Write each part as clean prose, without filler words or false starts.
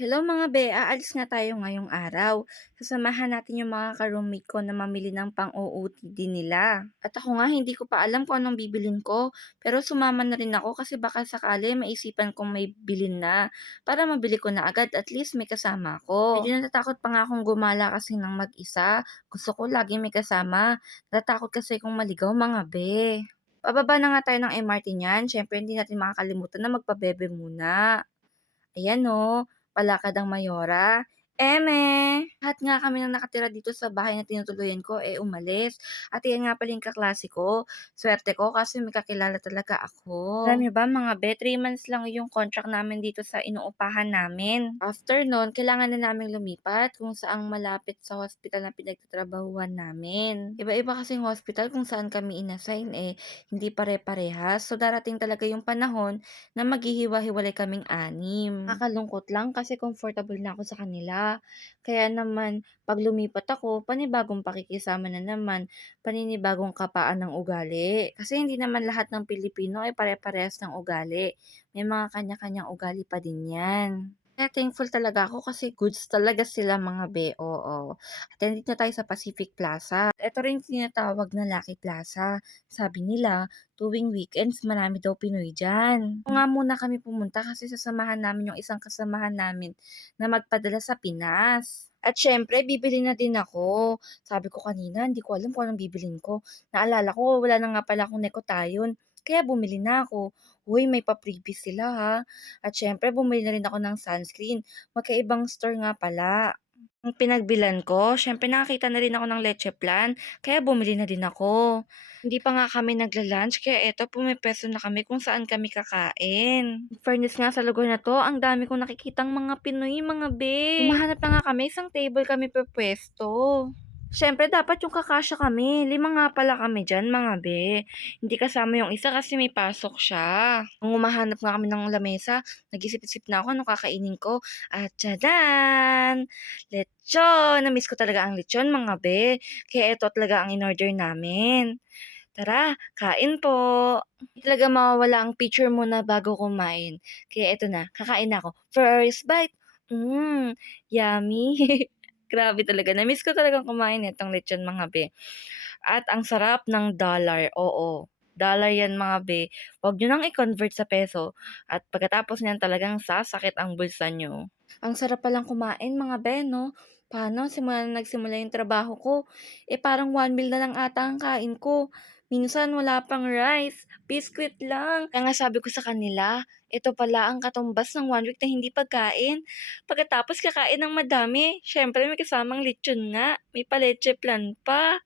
Hello mga be, aalis nga tayo ngayong araw. Sasamahan natin yung mga ka-roommate ko na mamili ng pang-OOTD nila. At ako nga hindi ko pa alam kung anong bibilin ko, pero sumama na rin ako kasi baka sakali maisipan kong may bilin na para mabili ko na agad, at least may kasama ako. Medyo natatakot pa nga akong gumala kasi ng mag-isa. Gusto ko lagi may kasama. Natatakot kasi kung maligaw mga be. Pababa na nga tayo ng MRT niyan. Syempre hindi natin makakalimutan na magpabebe muna. Ayan 'no, palakad ang Mayora. Eme! Lahat nga kami ng nakatira dito sa bahay na tinutuluyan ko, umalis. At iyan nga pala yung kaklase ko. Swerte ko kasi may kakilala talaga ako. Alam niyo ba mga be, 3 months lang yung contract namin dito sa inuupahan namin. After nun, kailangan na naming lumipat kung saang malapit sa hospital na pinagtatrabahuhan namin. Iba-iba kasing hospital kung saan kami inassign, hindi pare-parehas. So darating talaga yung panahon na maghihiwa-hiwalay kaming anim. Nakakalungkot lang kasi comfortable na ako sa kanila. Kaya naman 'pag lumipat ako, panibagong pakikisama na naman, paninibagong kapaan ng ugali. Kasi hindi naman lahat ng Pilipino ay pare-parehas ng ugali. May mga kanya-kanyang ugali pa din 'yan. Kaya thankful talaga ako kasi goods talaga sila mga be, oo. At nandito na tayo sa Pacific Plaza. Ito rin yung tinatawag na Lucky Plaza. Sabi nila, tuwing weekends marami daw Pinoy diyan. Nga muna kami pumunta kasi sasamahan namin yung isang kasamahan namin na magpadala sa Pinas. At syempre, bibili na din ako. Sabi ko kanina, hindi ko alam kung anong bibilin ko. Naalala ko, wala na nga pala akong Nekotayon. Kaya bumili na ako. Uy, may pa-freebies sila ha. At syempre, bumili na rin ako ng sunscreen. Magkaibang store nga pala. Ang pinagbilan ko, syempre nakakita na rin ako ng leche plan, kaya bumili na din ako. Hindi pa nga kami nagla-lunch kaya eto pumepesto na kami kung saan kami kakain. In fairness nga sa lugar na 'to, ang dami kong nakikitang mga Pinoy, mga be. Humahanap na nga kami, isang table kami pupuwesto. Siyempre dapat yung kakasya kami, 5 nga pala kami diyan mga be. Hindi kasama yung isa kasi may pasok siya. Nung humahanap nga kami ng lamesa, nag-isip-isip na ako anong kakainin ko at tadaan! Lechon! Na-miss ko talaga ang lechon mga be, kaya ito talaga ang in-order namin. Tara, kain po. Hindi talaga mawawala ang picture muna bago kumain. Kaya eto na, kakain na ako. First bite, yummy. Grabe talaga, na-miss ko talagang kumain nitong lechon mga be. At ang sarap ng dollar, oo. Dollar yan mga be. Huwag niyo nang i-convert sa peso at pagkatapos niyan talagang sasakit ang bulsa niyo. Ang sarap palang kumain mga be 'no? Paano simula nung nagsimula yung trabaho ko, parang 1 meal na lang ata ang kain ko. Minsan wala pang rice, biscuit lang. Kaya nga sabi ko sa kanila, ito pala ang katumbas ng 1 week na hindi pagkain. Pagkatapos kakain ng madami, syempre may kasamang lechon nga, may pa-leche flan pa.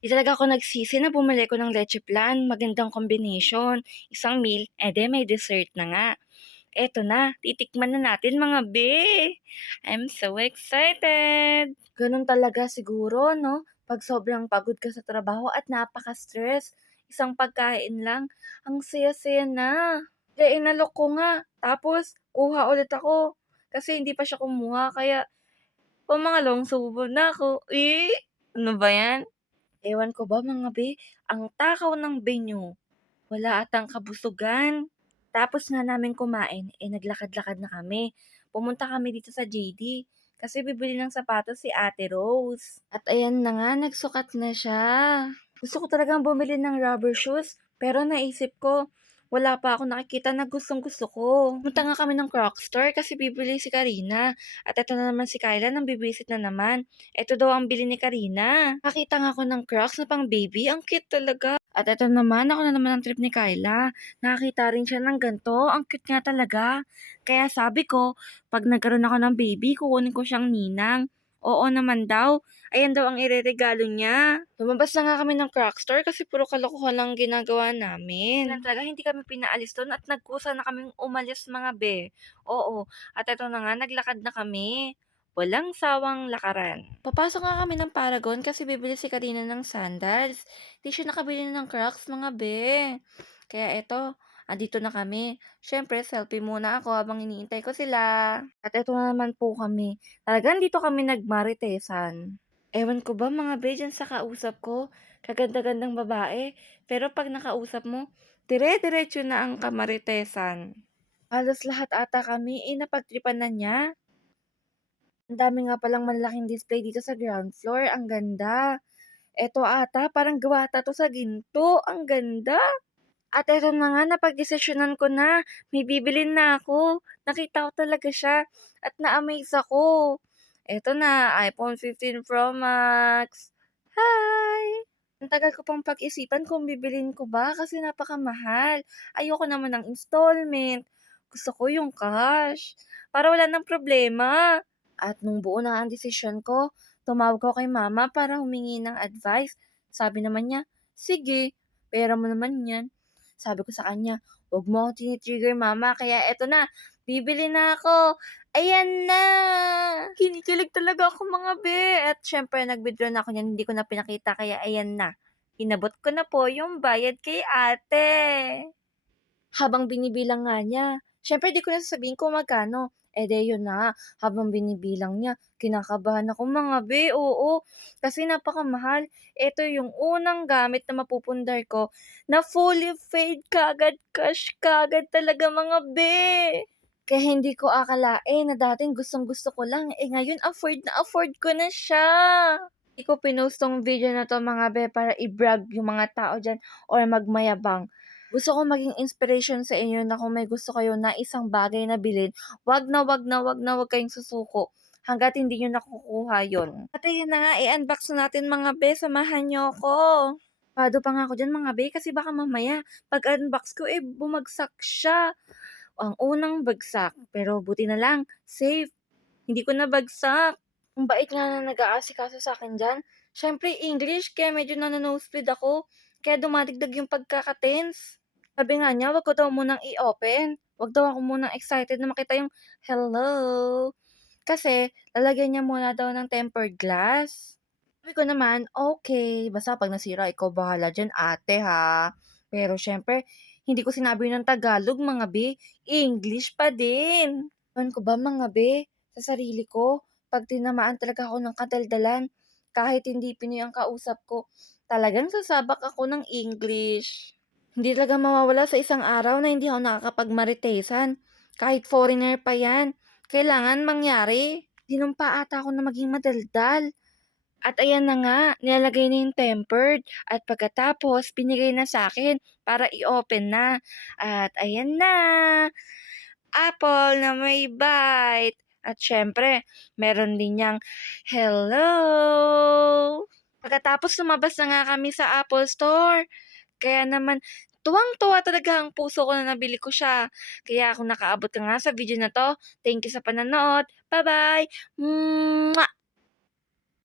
'Di talaga ako nagsisi na bumili ko ng leche flan, magandang combination. Isang meal, may dessert na nga. Eto na, titikman na natin mga be. I'm so excited! Ganun talaga siguro 'no, 'pag sobrang pagod ka sa trabaho at napaka-stress, isang pagkain lang, ang saya-saya na. Kaya inalok ko nga, tapos kuha ulit ako, kasi hindi pa siya kumuha kaya pumangalawang subo na ako. Ano ba 'yan? Ewan ko ba mga be, ang takaw ng be niyo. Wala atang kabusugan. Tapos nga namin kumain, naglakad-lakad na kami. Pumunta kami dito sa JD kasi bibili ng sapatos si Ate Rose. At ayan na nga, nagsukat na siya. Gusto ko talagang bumili ng rubber shoes, pero naisip ko, wala pa akong nakikita na gustong-gusto ko. Pumunta nga kami ng Crocs store kasi bibili si Karina. At eto na naman si Kyla nang bibisit na naman. Eto daw ang bili ni Karina. Nakita nga ako ng Crocs na pang baby, ang cute talaga. At eto naman, ako na naman ang trip ni Kyla. Nakakita rin siya ng ganito, ang cute nga talaga. Kaya sabi ko, pag nagkaroon ako ng baby, kukunin ko siyang ninang. Oo naman daw. Ayan daw ang ireregalo niya. Lumabas na nga kami ng Crocs store kasi puro kalokohan lang ginagawa namin. Kailan talaga hindi kami pinaalis doon at nagkusa na kaming umalis mga be. Oo, at eto na nga, naglakad na kami. Walang sawang lakaran. Papasok nga kami ng Paragon kasi bibili si Karina ng sandals. Di siya nakabili ng Crocs mga be. Kaya eto, andito na kami. Siyempre, selfie muna ako habang iniintay ko sila. At eto na naman po kami. Talagang dito kami nagmaritesan. Ewan ko ba mga be diyan sa kausap ko, kaganda-gandang babae, pero 'pag nakausap mo, dire-diretso na ang kamaritesan. Halos lahat ata kami, napagtripan na niya. Ang dami nga palang malalaking display dito sa ground floor, ang ganda. Eto ata parang gawa ata 'to sa ginto, ang ganda. At eto na nga napagdesisyonan ko na, may bibilin na ako. Nakita ko talaga siya at na-amaze ako. Eto na, iPhone 15 Pro Max. Hi! Ang tagal ko pang pag-isipan kung bibilin ko ba kasi napakamahal. Ayoko naman ng installment. Gusto ko yung cash para wala ng problema. At nung buo na ang desisyon ko, tumawag ako kay mama para humingi ng advice. Sabi naman niya, sige, pera mo naman yan. Sabi ko sa kanya, "Wag mo akong tini-trigger mama, kaya eto na, bibili na ako." Ayan na! Kinikilig talaga ako mga be. At syempre nag-withdraw na ako niyan, hindi ko na pinakita kaya ayan na. Inabot ko na po yung bayad kay ate. Habang binibilang nga niya, siyempre di ko na sasabihin kung magkano. Eh, de yun na, habang binibilang niya, kinakabahan ako mga be, oo. Kasi napakamahal. Ito yung unang gamit na mapupundar ko na fully paid kaagad, cash kaagad talaga mga be. Kaya hindi ko akalain na dating gustong-gusto ko lang, eh ngayon afford na afford ko na siya. Hindi ko pinost 'tong video na 'to mga be para i-brag yung mga tao diyan or magmayabang. Gusto ko maging inspiration sa inyo na kung may gusto kayo na isang bagay na bilhin, 'wag kayong susuko hangga't hindi niyo nakukuha yun. At ayun na nga, i-unbox na natin mga be, samahan niyo ako. Pado pa nga ako diyan mga be kasi baka mamaya pag-unbox ko, eh, bumagsak siya. Ang unang bagsak, pero buti na lang safe, hindi ko nabagsak. Ang bait nga ng nag-aasikaso sa'kin diyan. Siyempre English kaya medyo nano-nosebleed ako, kaya dumadagdag yung pagkaka-tense. Sabi nga niya 'wag ko daw munang i-open, 'wag daw ako munang excited na makita yung hello, kasi lalagyan niya muna daw ng tempered glass. Sabi ko naman, "Okey, basta 'pag nasira ikaw bahala diyan ate ha." Pero siyempre hindi ko sinabi yun ng Tagalog mga be, English pa din. Ewan ko ba mga be, sa sarili ko, 'pag tinamaan talaga ako ng kadaldalan, kahit hindi Pinoy ang kausap ko, talagang sasabak ako ng English. Hindi talaga mawawala sa isang araw na hindi ako nakakapag-Maritesan, kahit foreigner pa 'yan. Kailangan mangyari. Sinumpa ata ako na maging madaldal. At ayan na nga, nilalagay na yung tempered at pagkatapos binigay na sa akin para i-open na. At ayan na, apple na may bite. At siyempre, meron din niyang hello. Pagkatapos lumabas na nga kami sa Apple Store. Kaya naman, tuwang-tuwa talaga ang puso ko na nabili ko siya. Kaya kung nakaabot ka nga sa video na 'to, thank you sa panonood. Bye-bye. Mwah!